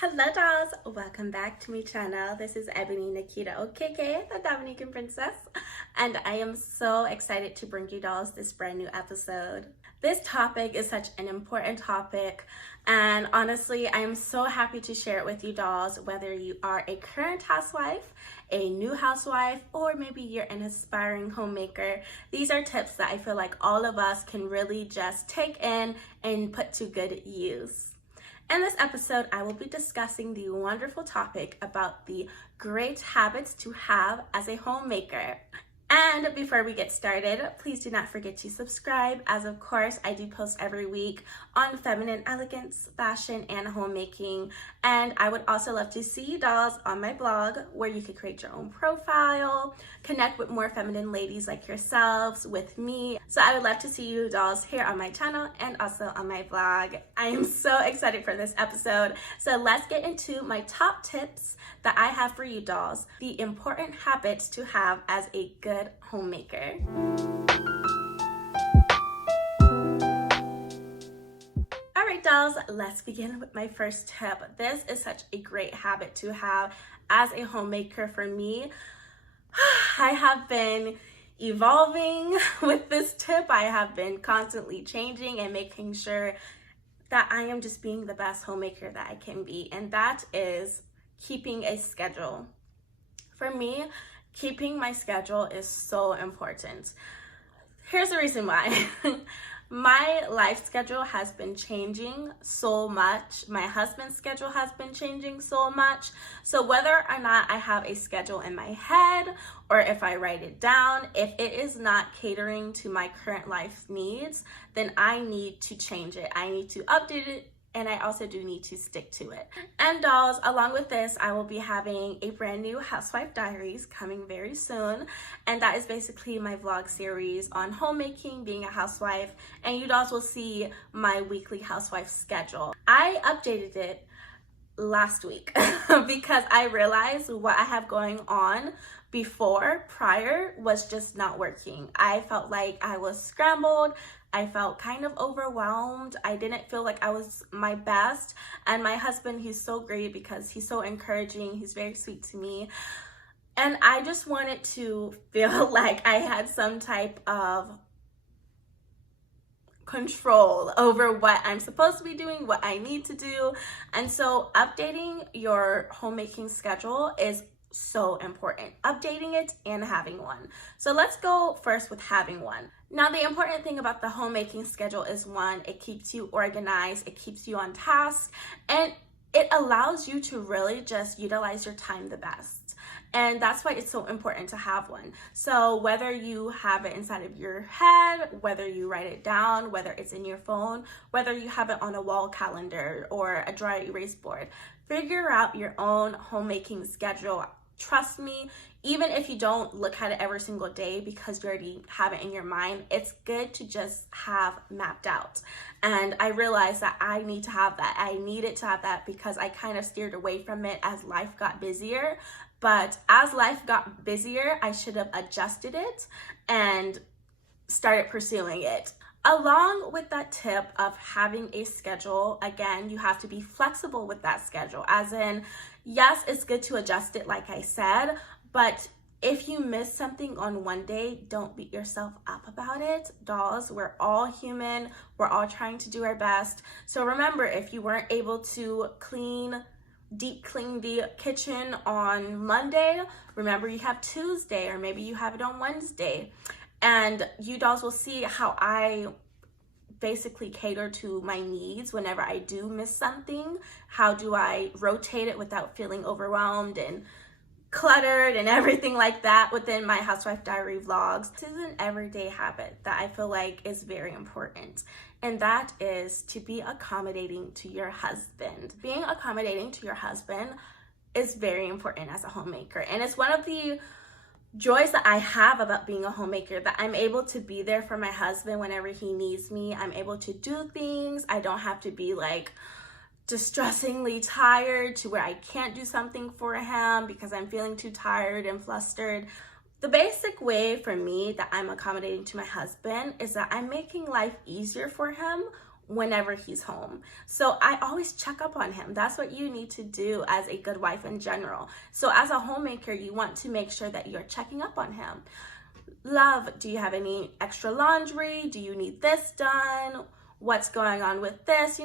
Hello dolls, welcome back to my channel. This is Ebony Nikita OKK, the Dominican princess, and I am so excited to bring you dolls this brand new episode. This topic is such an important topic, and honestly I am so happy to share it with you dolls, whether you are a current housewife, a new housewife, or maybe you're an aspiring homemaker. These are tips that I feel like all of us can really just take in and put to good use. In this episode, I will be discussing the wonderful topic about the great habits to have as a homemaker. And before we get started, please do not forget to subscribe, as of course I do post every week on feminine elegance, fashion, and homemaking. And I would also love to see you dolls on my blog, where you could create your own profile, connect with more feminine ladies like yourselves with me. So I would love to see you dolls here on my channel and also on my blog. I am so excited for this episode. So let's get into my top tips that I have for you dolls, the important habits to have as a good homemaker. Alright dolls, let's begin with my first tip. This is such a great habit to have as a homemaker for me. I have been evolving with this tip. I have been constantly changing and making sure that I am just being the best homemaker that I can be, and that is keeping a schedule. For me, keeping my schedule is so important. Here's the reason why. My life schedule has been changing so much. My husband's schedule has been changing so much. So whether or not I have a schedule in my head or if I write it down, if it is not catering to my current life needs, then I need to change it. I need to update it, and I also do need to stick to it. And dolls, along with this, I will be having a brand new Housewife Diaries coming very soon. And that is basically my vlog series on homemaking, being a housewife. And you dolls will see my weekly housewife schedule. I updated it last week because I realized what I have going on prior was just not working. I felt like I was scrambled. I felt kind of overwhelmed. I didn't feel like I was my best. And my husband, he's so great because he's so encouraging. He's very sweet to me. And I just wanted to feel like I had some type of control over what I'm supposed to be doing, what I need to do. And so updating your homemaking schedule is so important. Updating it and having one. So let's go first with having one. Now, the important thing about the homemaking schedule is, one, it keeps you organized, it keeps you on task, and it allows you to really just utilize your time the best. And that's why it's so important to have one. So whether you have it inside of your head, whether you write it down, whether it's in your phone, whether you have it on a wall calendar or a dry erase board, figure out your own homemaking schedule. Trust me, even if you don't look at it every single day because you already have it in your mind, it's good to just have mapped out. And I realized that I need to have that. I needed to have that because I kind of steered away from it as life got busier. But as life got busier, I should have adjusted it and started pursuing it. Along with that tip of having a schedule, again, you have to be flexible with that schedule. As in, yes, it's good to adjust it like I said, but if you miss something on one day, don't beat yourself up about it. Dolls, we're all human. We're all trying to do our best. So remember, if you weren't able to deep clean the kitchen on Monday, remember you have Tuesday, or maybe you have it on Wednesday. And you dolls will see how I basically cater to my needs whenever I do miss something. How do I rotate it without feeling overwhelmed and cluttered and everything like that within my Housewife Diary vlogs. This is an everyday habit that I feel like is very important, and that is to be accommodating to your husband. Being accommodating to your husband is very important as a homemaker, and it's one of the joys that I have about being a homemaker, that I'm able to be there for my husband whenever he needs me. I'm able to do things. I don't have to be like distressingly tired to where I can't do something for him because I'm feeling too tired and flustered. The basic way for me that I'm accommodating to my husband is that I'm making life easier for him whenever he's home. So I always check up on him. That's what you need to do as a good wife in general. So as a homemaker, you want to make sure that you're checking up on him. Love, do you have any extra laundry? Do you need this done? What's going on with this?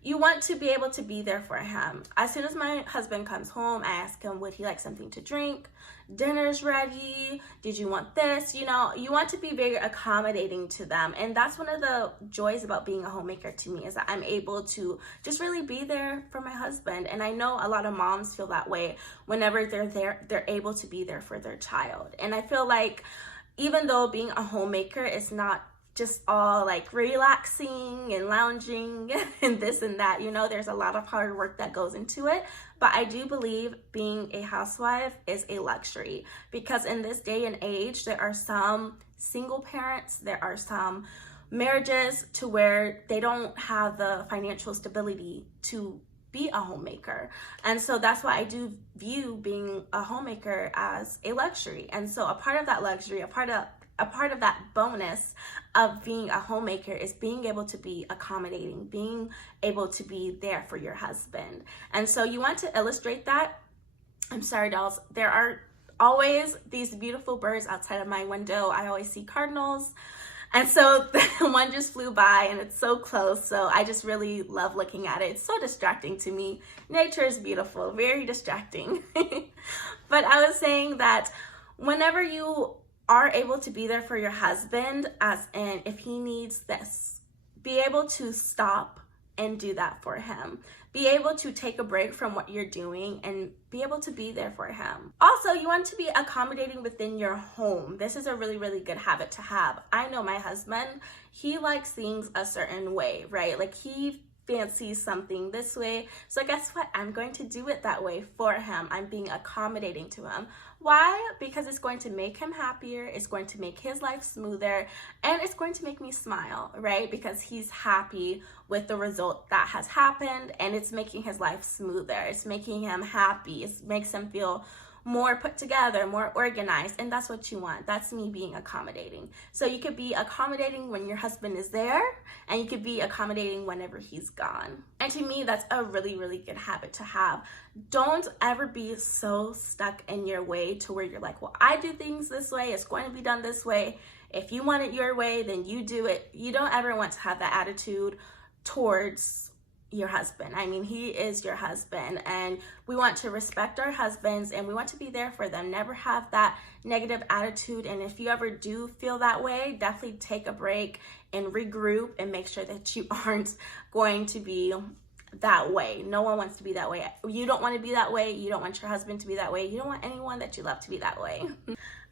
You want to be able to be there for him. As soon as my husband comes home, I ask him, would he like something to drink? Dinner's ready. Did you want this? You want to be very accommodating to them. And that's one of the joys about being a homemaker to me, is that I'm able to just really be there for my husband. And I know a lot of moms feel that way. Whenever they're there, they're able to be there for their child. And I feel like even though being a homemaker is not just all like relaxing and lounging and this and that, there's a lot of hard work that goes into it. But I do believe being a housewife is a luxury, because in this day and age, there are some single parents, there are some marriages to where they don't have the financial stability to be a homemaker. And so that's why I do view being a homemaker as a luxury. And so a part of that luxury, a part of that bonus of being a homemaker is being able to be accommodating, being able to be there for your husband. And so you want to illustrate that. I'm sorry, dolls. There are always these beautiful birds outside of my window. I always see cardinals. And so one just flew by and it's so close. So I just really love looking at it. It's so distracting to me. Nature is beautiful, very distracting. But I was saying that whenever you are able to be there for your husband, as in if he needs this, be able to stop and do that for him. Be able to take a break from what you're doing and be able to be there for him. Also, you want to be accommodating within your home. This is a really, really good habit to have. I know my husband, he likes things a certain way, right? Like he fancies something this way. So guess what? I'm going to do it that way for him. I'm being accommodating to him. Why? Because it's going to make him happier. It's going to make his life smoother. And it's going to make me smile, right? Because he's happy with the result that has happened. And it's making his life smoother. It's making him happy. It makes him feel more put together, more organized, and that's what you want. That's me being accommodating. So you could be accommodating when your husband is there, and you could be accommodating whenever he's gone. And to me, that's a really, really good habit to have. Don't ever be so stuck in your way to where you're like, well, I do things this way, it's going to be done this way. If you want it your way, then you do it. You don't ever want to have that attitude towards your husband. I mean, he is your husband, and we want to respect our husbands and we want to be there for them. Never have that negative attitude. And if you ever do feel that way, definitely take a break and regroup and make sure that you aren't going to be that way. No one wants to be that way. You don't want to be that way. You don't want your husband to be that way. You don't want anyone that you love to be that way.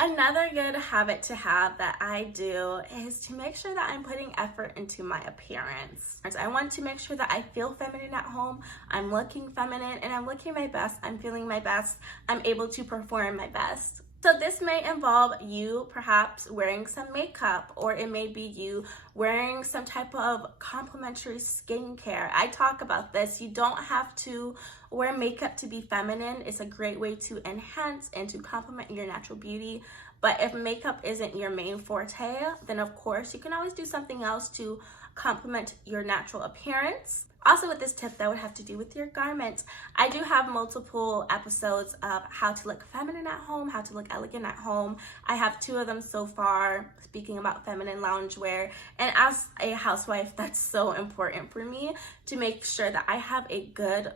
Another good habit to have that I do is to make sure that I'm putting effort into my appearance. I want to make sure that I feel feminine at home. I'm looking feminine and I'm looking my best. I'm feeling my best. I'm able to perform my best. So this may involve you perhaps wearing some makeup, or it may be you wearing some type of complimentary skincare. I talk about this. You don't have to wear makeup to be feminine. It's a great way to enhance and to complement your natural beauty. But if makeup isn't your main forte, then of course you can always do something else to complement your natural appearance. Also with this tip, that would have to do with your garments. I do have multiple episodes of how to look feminine at home, how to look elegant at home. I have 2 of them so far, speaking about feminine loungewear. And as a housewife, that's so important for me to make sure that I have a good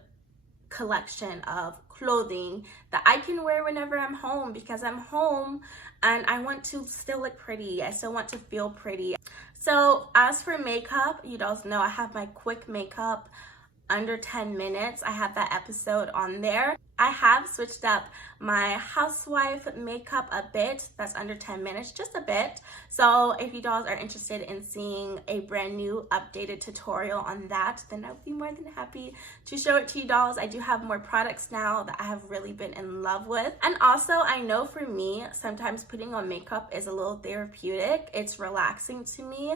collection of clothing that I can wear whenever I'm home, because I'm home and I want to still look pretty. I still want to feel pretty. So as for makeup, you guys know I have my quick makeup under 10 minutes. I have that episode on there. I have switched up my housewife makeup a bit. That's under 10 minutes, just a bit. So if you dolls are interested in seeing a brand new updated tutorial on that, then I would be more than happy to show it to you dolls. I do have more products now that I have really been in love with. And also I know for me, sometimes putting on makeup is a little therapeutic. It's relaxing to me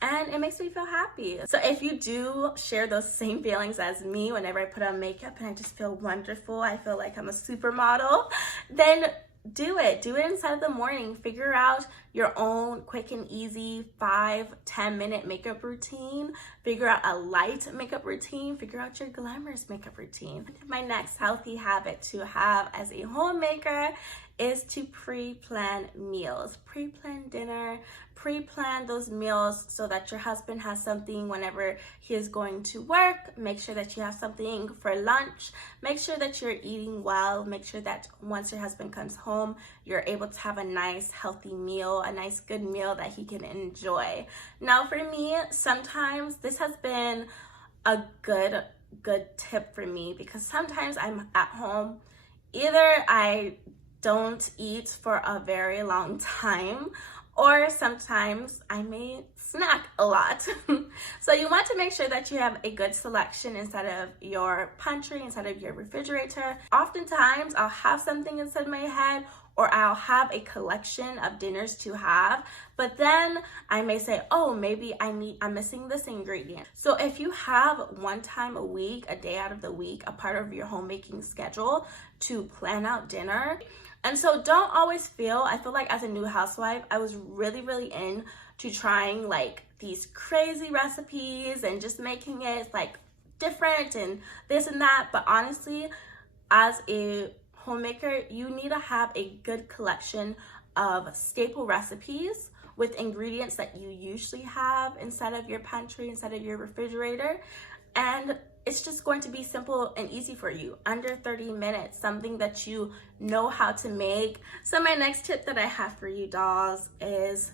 and it makes me feel happy. So if you do share those same feelings as me whenever I put on makeup and I just feel wonderful, I feel like I'm a supermodel, then do it inside of the morning. Figure out your own quick and easy 5-10 minute makeup routine. Figure out a light makeup routine. Figure out your glamorous makeup routine. My next healthy habit to have as a homemaker is to pre-plan meals. Pre-plan dinner, pre-plan those meals so that your husband has something whenever he is going to work. Make sure that you have something for lunch. Make sure that you're eating well. Make sure that once your husband comes home, you're able to have a nice healthy meal, a nice good meal that he can enjoy. Now for me, sometimes this has been a good tip for me, because sometimes I'm at home, either I don't eat for a very long time, or sometimes I may snack a lot. So you want to make sure that you have a good selection inside of your pantry, inside of your refrigerator. Oftentimes I'll have something inside my head, or I'll have a collection of dinners to have, but then I may say, oh, maybe I'm missing this ingredient. So if you have one time a week, a day out of the week, a part of your homemaking schedule to plan out dinner. And so don't always I feel like as a new housewife, I was really into trying like these crazy recipes and just making it like different and this and that. But honestly, as a homemaker, you need to have a good collection of staple recipes with ingredients that you usually have inside of your pantry, inside of your refrigerator. And it's just going to be simple and easy for you, under 30 minutes, something that you know how to make. So my next tip that I have for you dolls is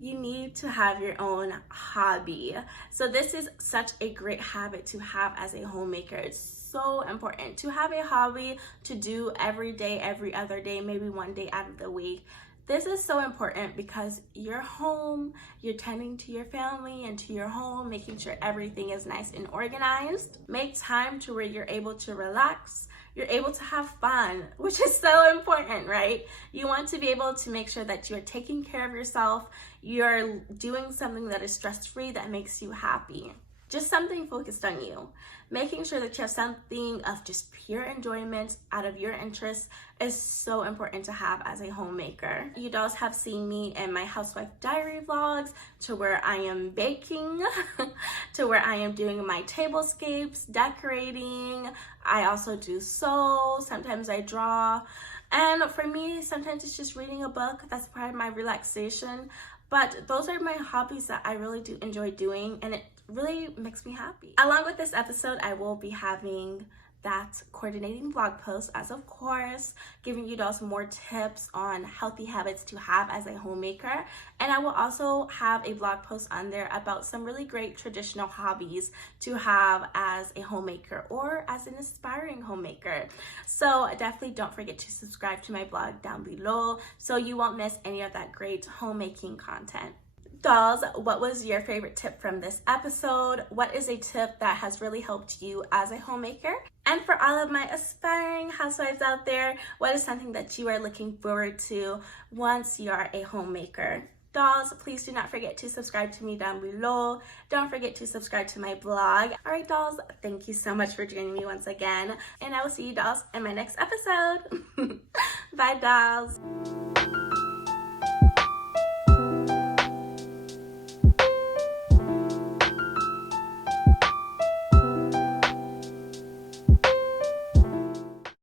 you need to have your own hobby. So this is such a great habit to have as a homemaker. It's so important to have a hobby to do every day, every other day, maybe one day out of the week. This is so important because you're home, you're tending to your family and to your home, making sure everything is nice and organized. Make time to where you're able to relax, you're able to have fun, which is so important, right? You want to be able to make sure that you're taking care of yourself, you're doing something that is stress-free, that makes you happy. Just something focused on you. Making sure that you have something of just pure enjoyment out of your interests is so important to have as a homemaker. You dolls have seen me in my housewife diary vlogs, to where I am baking, to where I am doing my tablescapes, decorating. I also do sew, sometimes I draw. And for me, sometimes it's just reading a book. That's part of my relaxation. But those are my hobbies that I really do enjoy doing, and it really makes me happy. Along with this episode, I will be having that coordinating blog post, as of course, giving you dolls more tips on healthy habits to have as a homemaker. And I will also have a blog post on there about some really great traditional hobbies to have as a homemaker or as an aspiring homemaker. So definitely don't forget to subscribe to my blog down below so you won't miss any of that great homemaking content. Dolls, what was your favorite tip from this episode? What is a tip that has really helped you as a homemaker? And for all of my aspiring housewives out there, what is something that you are looking forward to once you are a homemaker? Dolls, please do not forget to subscribe to me down below. Don't forget to subscribe to my blog. All right, dolls, thank you so much for joining me once again. And I will see you dolls in my next episode. Bye, dolls.